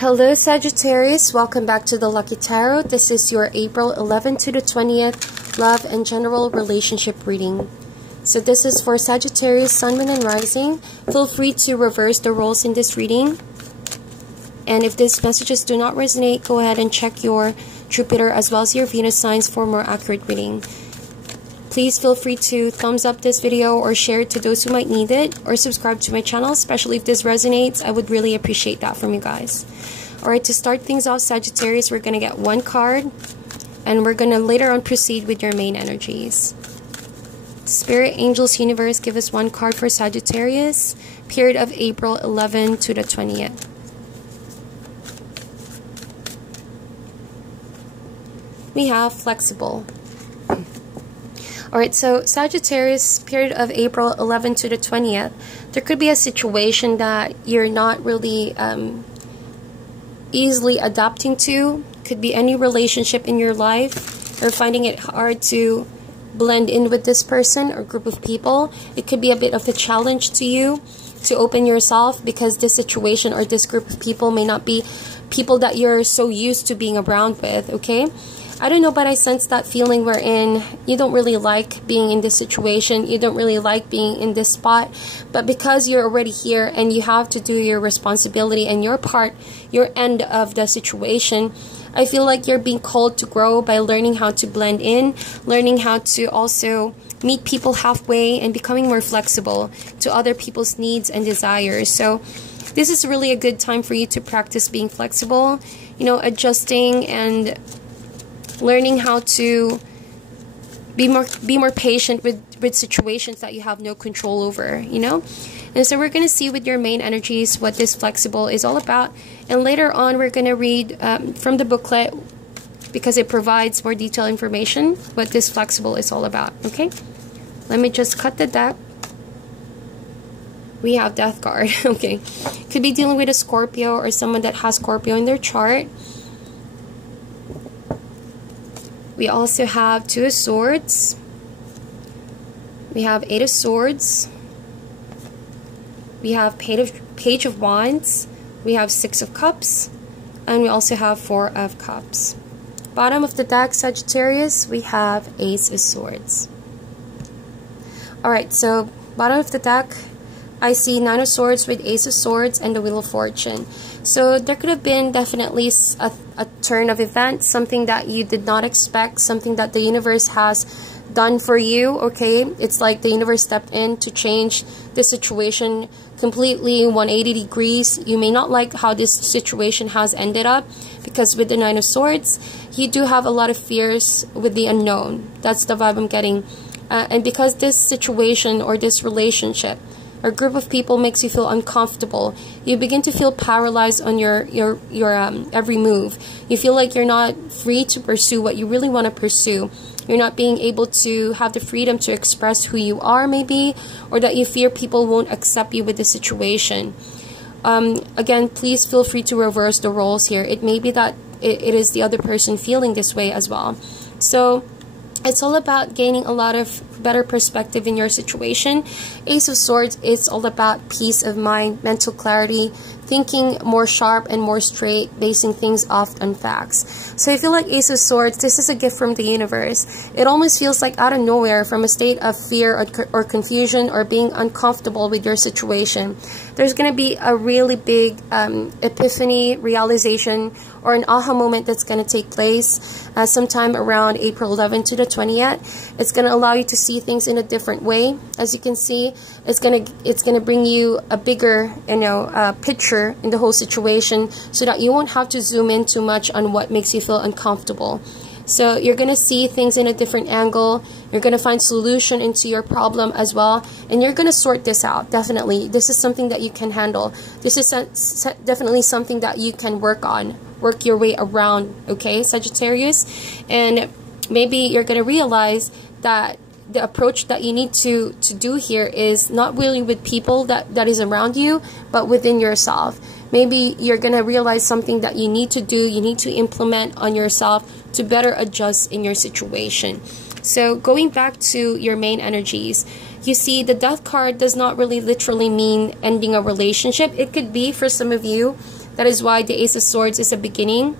Hello Sagittarius, welcome back to the Lucky Tarot. This is your April 11th to the 20th love and general relationship reading. So this is for Sagittarius, Sun, Moon, and Rising. Feel free to reverse the roles in this reading. And if these messages do not resonate, go ahead and check your Jupiter as well as your Venus signs for more accurate reading. Please feel free to thumbs up this video or share it to those who might need it, or subscribe to my channel, especially if this resonates. I would really appreciate that from you guys. Alright, to start things off, Sagittarius, we're going to get one card, and we're going to later on proceed with your main energies. Spirit, Angels, Universe, give us one card for Sagittarius, period of April 11th to the 20th. We have flexible. Alright, so Sagittarius, period of April 11th to the 20th, there could be a situation that you're not really easily adapting to. Could be any relationship in your life, or finding it hard to blend in with this person or group of people. It could be a bit of a challenge to you to open yourself, because this situation or this group of people may not be people that you're so used to being around with, okay? I don't know, but I sense that feeling wherein you don't really like being in this situation. You don't really like being in this spot. But because you're already here and you have to do your responsibility and your part, your end of the situation, I feel like you're being called to grow by learning how to blend in, learning how to also meet people halfway, and becoming more flexible to other people's needs and desires. So this is really a good time for you to practice being flexible, you know, adjusting and learning how to be more patient with situations that you have no control over, you know. And so we're going to see with your main energies what this flexible is all about, and later on we're going to read from the booklet, because it provides more detailed information, what this flexible is all about. Okay, let me just cut the deck. We have Death card. Okay, could be dealing with a Scorpio or someone that has Scorpio in their chart. We also have Two of Swords. We have Eight of Swords. We have Page of Wands. We have Six of Cups. And we also have Four of Cups. Bottom of the deck, Sagittarius, we have Ace of Swords. Alright, so bottom of the deck, I see Nine of Swords with Ace of Swords and the Wheel of Fortune. So there could have been definitely a turn of events, something that you did not expect, something that the universe has done for you, okay? It's like the universe stepped in to change the situation completely 180 degrees. You may not like how this situation has ended up, because with the Nine of Swords, you do have a lot of fears with the unknown. That's the vibe I'm getting. And because this situation or this relationship or group of people makes you feel uncomfortable, you begin to feel paralyzed on your every move. You feel like you're not free to pursue what you really want to pursue. You're not being able to have the freedom to express who you are, maybe, or that you fear people won't accept you with the situation. Again, please feel free to reverse the roles here. It may be that it is the other person feeling this way as well. So it's all about gaining a lot of better perspective in your situation. Ace of Swords is all about peace of mind, mental clarity, thinking more sharp and more straight, basing things off on facts. So I feel like Ace of Swords, this is a gift from the universe. It almost feels like out of nowhere, from a state of fear or confusion or being uncomfortable with your situation, there's going to be a really big epiphany, realization, or an aha moment that's going to take place sometime around April 11th to the 20th. It's going to allow you to see things in a different way. As you can see, it's going to bring you a bigger, you know, picture in the whole situation, so that you won't have to zoom in too much on what makes you feel uncomfortable. So you're going to see things in a different angle. You're going to find solution into your problem as well. And you're going to sort this out, definitely. This is something that you can handle. This is definitely something that you can work on. Work your way around, okay, Sagittarius? And maybe you're going to realize that the approach that you need to do here is not really with people that is around you, but within yourself. Maybe you're going to realize something that you need to do, you need to implement on yourself to better adjust in your situation. So going back to your main energies, you see the Death card does not really literally mean ending a relationship. It could be for some of you That is why the Ace of Swords is a beginning.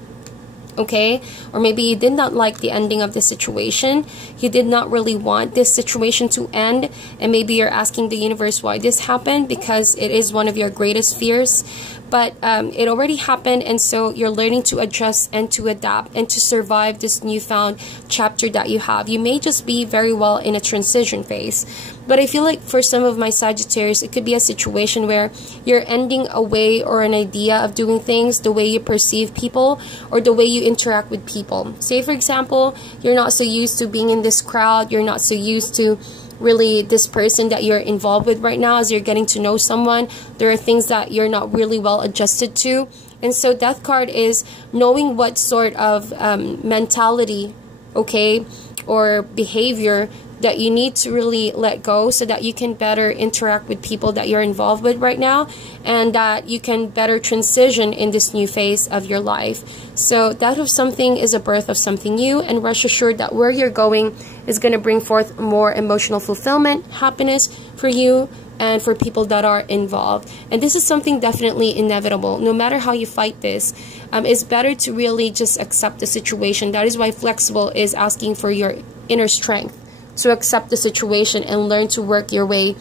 Okay, or maybe you did not like the ending of the situation. You did not really want this situation to end, and maybe you're asking the universe why this happened, because it is one of your greatest fears. But it already happened, and so you're learning to adjust and to adapt and to survive this newfound chapter that you have. You may just be very well in a transition phase, but I feel like for some of my Sagittarius, it could be a situation where you're ending a way or an idea of doing things, the way you perceive people or the way you interact with people. Say, for example, you're not so used to being in this crowd, you're not so used to really this person that you're involved with right now. As you're getting to know someone, there are things that you're not really well adjusted to. And so Death card is knowing what sort of mentality, okay, or behavior that you need to really let go so that you can better interact with people that you're involved with right now, and that you can better transition in this new phase of your life. So that of something is a birth of something new, and rest assured that where you're going is going to bring forth more emotional fulfillment, happiness for you and for people that are involved. And this is something definitely inevitable. No matter how you fight this, it's better to really just accept the situation. That is why flexible is asking for your inner strength to accept the situation and learn to work your way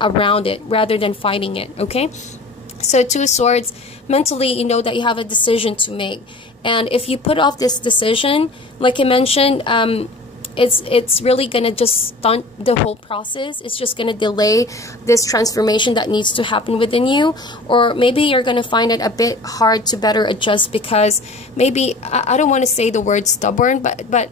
around it rather than fighting it, okay? So Two of Swords, mentally, you know that you have a decision to make. And if you put off this decision, like I mentioned, it's really going to just stunt the whole process. It's just going to delay this transformation that needs to happen within you. Or maybe you're going to find it a bit hard to better adjust because maybe, I don't want to say the word stubborn, but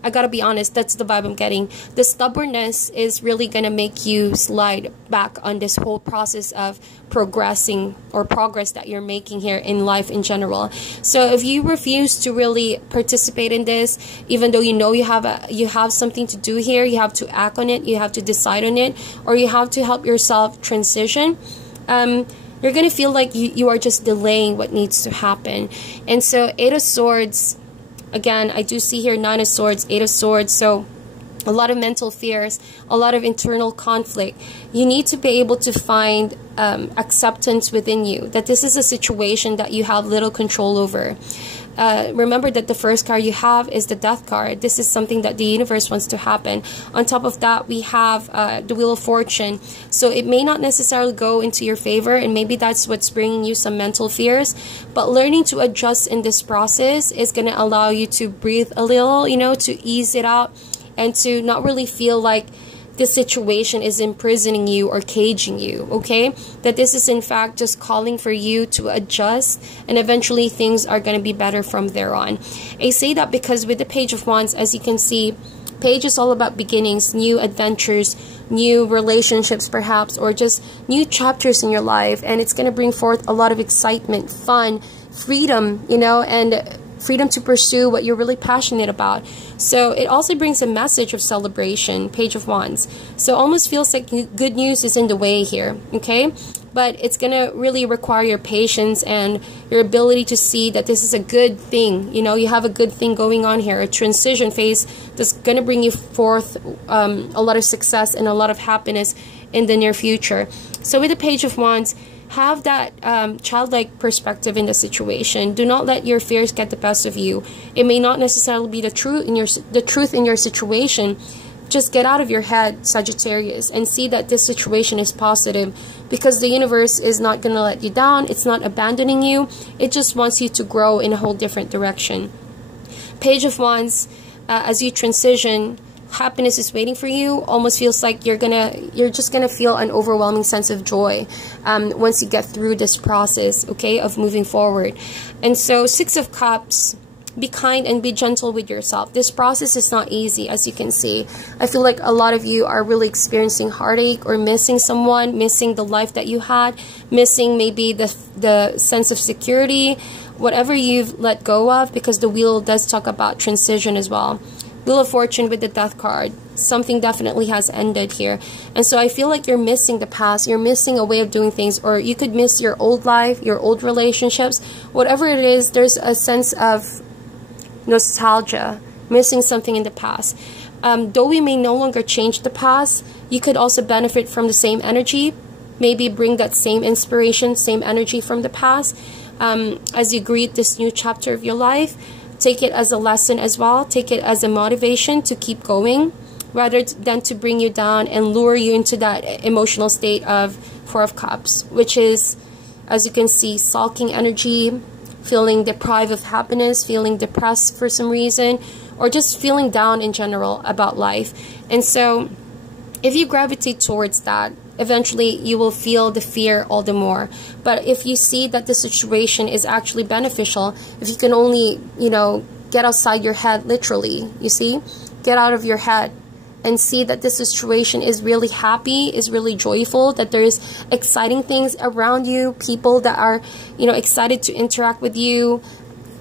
I gotta be honest, that's the vibe I'm getting. The stubbornness is really gonna make you slide back on this whole process of progressing or progress that you're making here in life in general. So if you refuse to really participate in this, even though you know you have something to do here, you have to act on it, you have to decide on it, or you have to help yourself transition, you're gonna feel like you are just delaying what needs to happen. And so Eight of Swords, again, I do see here 9 of Swords, 8 of Swords, so a lot of mental fears, a lot of internal conflict. You need to be able to find acceptance within you that this is a situation that you have little control over. Remember that the first card you have is the Death card. This is something that the universe wants to happen. On top of that, we have the Wheel of Fortune. So it may not necessarily go into your favor, and maybe that's what's bringing you some mental fears. But learning to adjust in this process is going to allow you to breathe a little, you know, to ease it out and to not really feel like this situation is imprisoning you or caging you, okay? That this is in fact just calling for you to adjust, and eventually things are going to be better from there on. I say that because with the Page of Wands, as you can see, Page is all about beginnings, new adventures, new relationships perhaps, or just new chapters in your life, and it's going to bring forth a lot of excitement, fun, freedom, you know, and freedom to pursue what you're really passionate about. So it also brings a message of celebration, Page of Wands. So almost feels like good news is in the way here, okay? But it's going to really require your patience and your ability to see that this is a good thing. You know, you have a good thing going on here, a transition phase that's going to bring you forth a lot of success and a lot of happiness in the near future. So with the Page of Wands, have that childlike perspective in the situation. Do not let your fears get the best of you. It may not necessarily be the truth in your situation. Just get out of your head, Sagittarius, and see that this situation is positive, because the universe is not going to let you down. It's not abandoning you. It just wants you to grow in a whole different direction. Page of Wands, as you transition, happiness is waiting for you. Almost feels like you're just gonna feel an overwhelming sense of joy once you get through this process, okay, of moving forward. And so Six of Cups, be kind and be gentle with yourself. This process is not easy, as you can see. I feel like a lot of you are really experiencing heartache or missing someone, missing the life that you had, missing maybe the sense of security, whatever you've let go of, because the wheel does talk about transition as well. Wheel of Fortune with the Death card. Something definitely has ended here. And so I feel like you're missing the past. You're missing a way of doing things. Or you could miss your old life, your old relationships. Whatever it is, there's a sense of nostalgia, missing something in the past. Though we may no longer change the past, you could also benefit from the same energy. Maybe bring that same inspiration, same energy from the past. as you greet this new chapter of your life. Take it as a lesson as well. Take it as a motivation to keep going, rather than to bring you down and lure you into that emotional state of Four of Cups, which is, as you can see, sulking energy, feeling deprived of happiness, feeling depressed for some reason, or just feeling down in general about life. And so if you gravitate towards that, eventually you will feel the fear all the more. But if you see that the situation is actually beneficial, if you can only, you know, get outside your head, literally, you see, get out of your head and see that this situation is really happy, is really joyful, that there's exciting things around you, people that are, you know, excited to interact with you.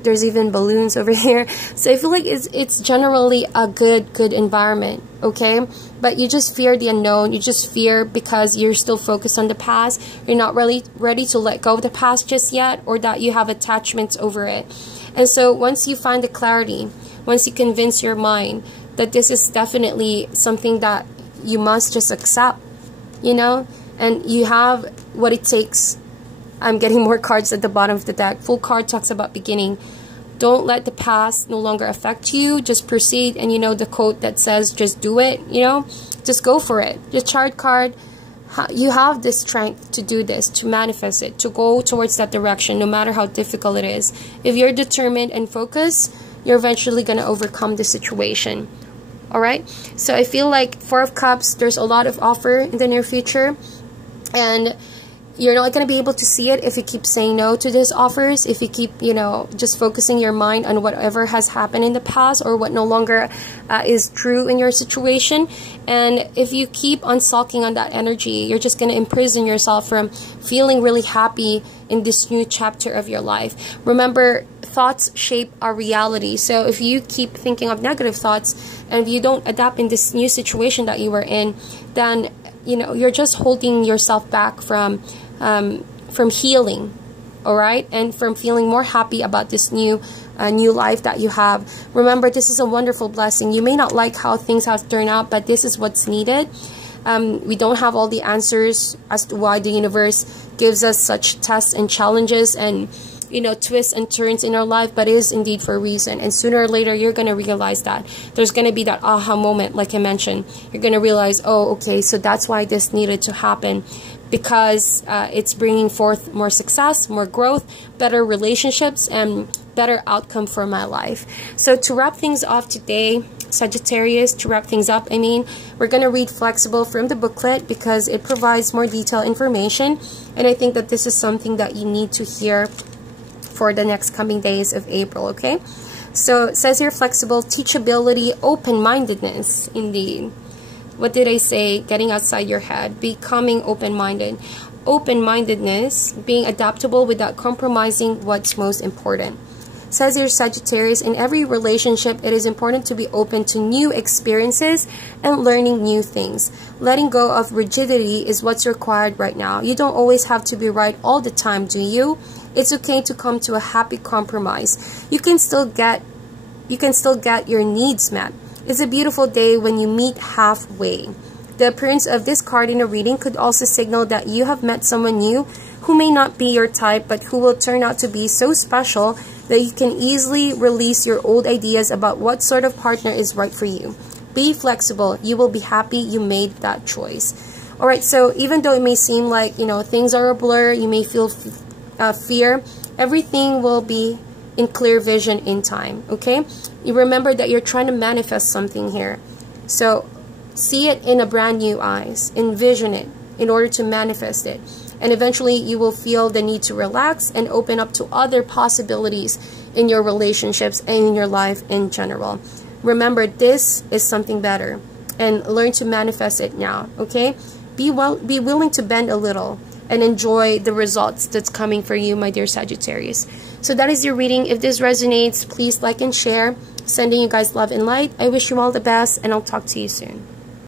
There's even balloons over here. So I feel like it's generally a good environment, okay? But you just fear the unknown. You just fear because you're still focused on the past. You're not really ready to let go of the past just yet, or that you have attachments over it. And so once you find the clarity, once you convince your mind that this is definitely something that you must just accept, you know, and you have what it takes. I'm getting more cards at the bottom of the deck. Full card talks about beginning. Don't let the past no longer affect you. Just proceed. And you know the quote that says, just do it, you know, just go for it. The Chariot card, you have the strength to do this, to manifest it, to go towards that direction, no matter how difficult it is. If you're determined and focused, you're eventually going to overcome the situation. All right. So I feel like Four of Cups, there's a lot of offer in the near future, and you're not going to be able to see it if you keep saying no to these offers, if you keep, you know, just focusing your mind on whatever has happened in the past or what no longer is true in your situation. And if you keep on sulking on that energy, you're just going to imprison yourself from feeling really happy in this new chapter of your life. Remember, thoughts shape our reality. So if you keep thinking of negative thoughts and if you don't adapt in this new situation that you were in, then, you know, you're just holding yourself back from healing, all right, and from feeling more happy about this new life that you have. Remember, this is a wonderful blessing. You may not like how things have turned out, but this is what's needed. We don't have all the answers as to why the universe gives us such tests and challenges and, you know, twists and turns in our life, but it is indeed for a reason. And sooner or later, you're going to realize that. There's going to be that aha moment, like I mentioned. You're going to realize, oh, okay, so that's why this needed to happen, because it's bringing forth more success, more growth, better relationships, and better outcome for my life. So to wrap things off today, Sagittarius, we're going to read Flexible from the booklet because it provides more detailed information. And I think that this is something that you need to hear for the next coming days of April, okay? So it says here, Flexible, teachability, open-mindedness, indeed. What did I say? Getting outside your head, becoming open-minded. Open-mindedness, being adaptable without compromising what's most important. It says here, Sagittarius, in every relationship, it is important to be open to new experiences and learning new things. Letting go of rigidity is what's required right now. You don't always have to be right all the time, do you? It's okay to come to a happy compromise. You can still get your needs met. It's a beautiful day when you meet halfway. The appearance of this card in a reading could also signal that you have met someone new who may not be your type, but who will turn out to be so special that you can easily release your old ideas about what sort of partner is right for you. Be flexible. You will be happy you made that choice. All right, so even though it may seem like, you know, things are a blur, you may feel fear, everything will be in clear vision in time, okay? You remember that you're trying to manifest something here. So see it in a brand new eyes. Envision it in order to manifest it. And eventually you will feel the need to relax and open up to other possibilities in your relationships and in your life in general. Remember, this is something better, and learn to manifest it now, okay? Be willing to bend a little and enjoy the results that's coming for you, my dear Sagittarius. So that is your reading. If this resonates, please like and share. Sending you guys love and light. I wish you all the best, and I'll talk to you soon.